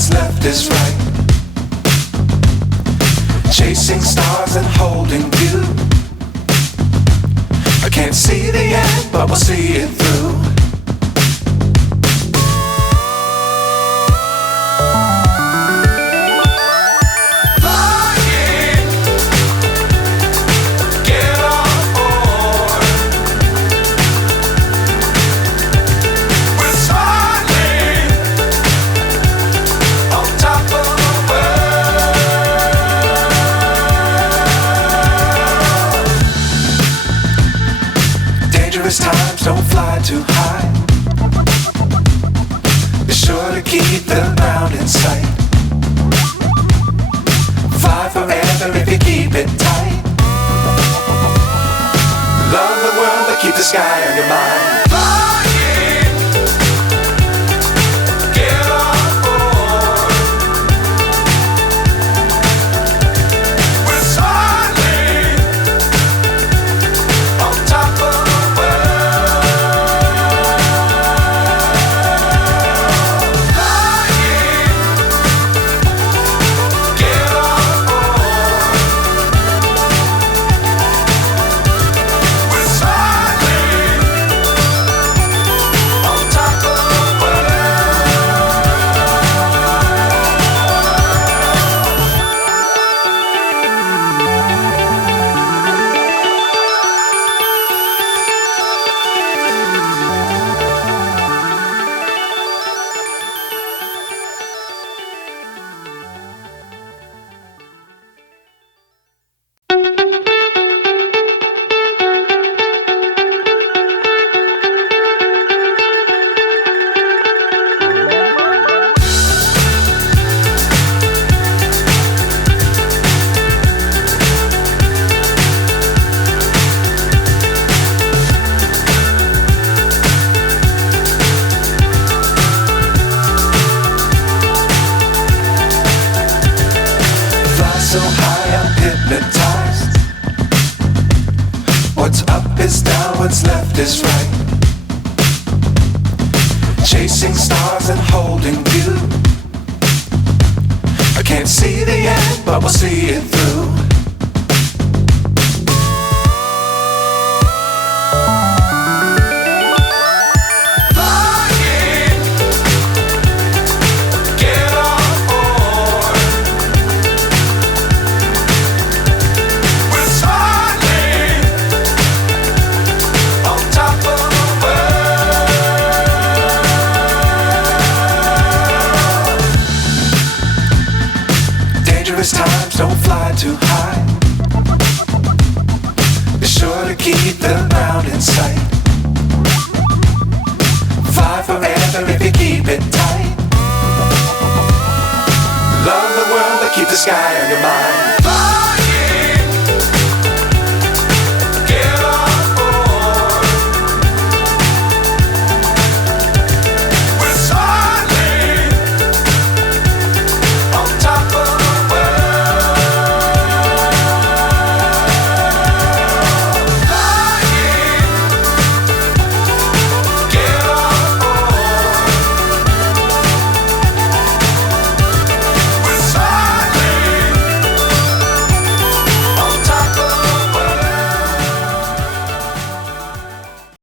what's left is right. Chasing stars and holding you. I can't see the end, but we'll see it through. Times don't fly too high. Be sure to keep the ground in sight. Fly forever if you keep it tight. Love the world but keep the sky on your mind. So high I'm hypnotized. What's up is down, what's left is right. Chasing stars and holding you. I can't see the end, but we'll see it through. Times don't fly too high. Be sure to keep the ground in sight. Fly forever if you keep it tight. Love the world but keep the sky on your mind.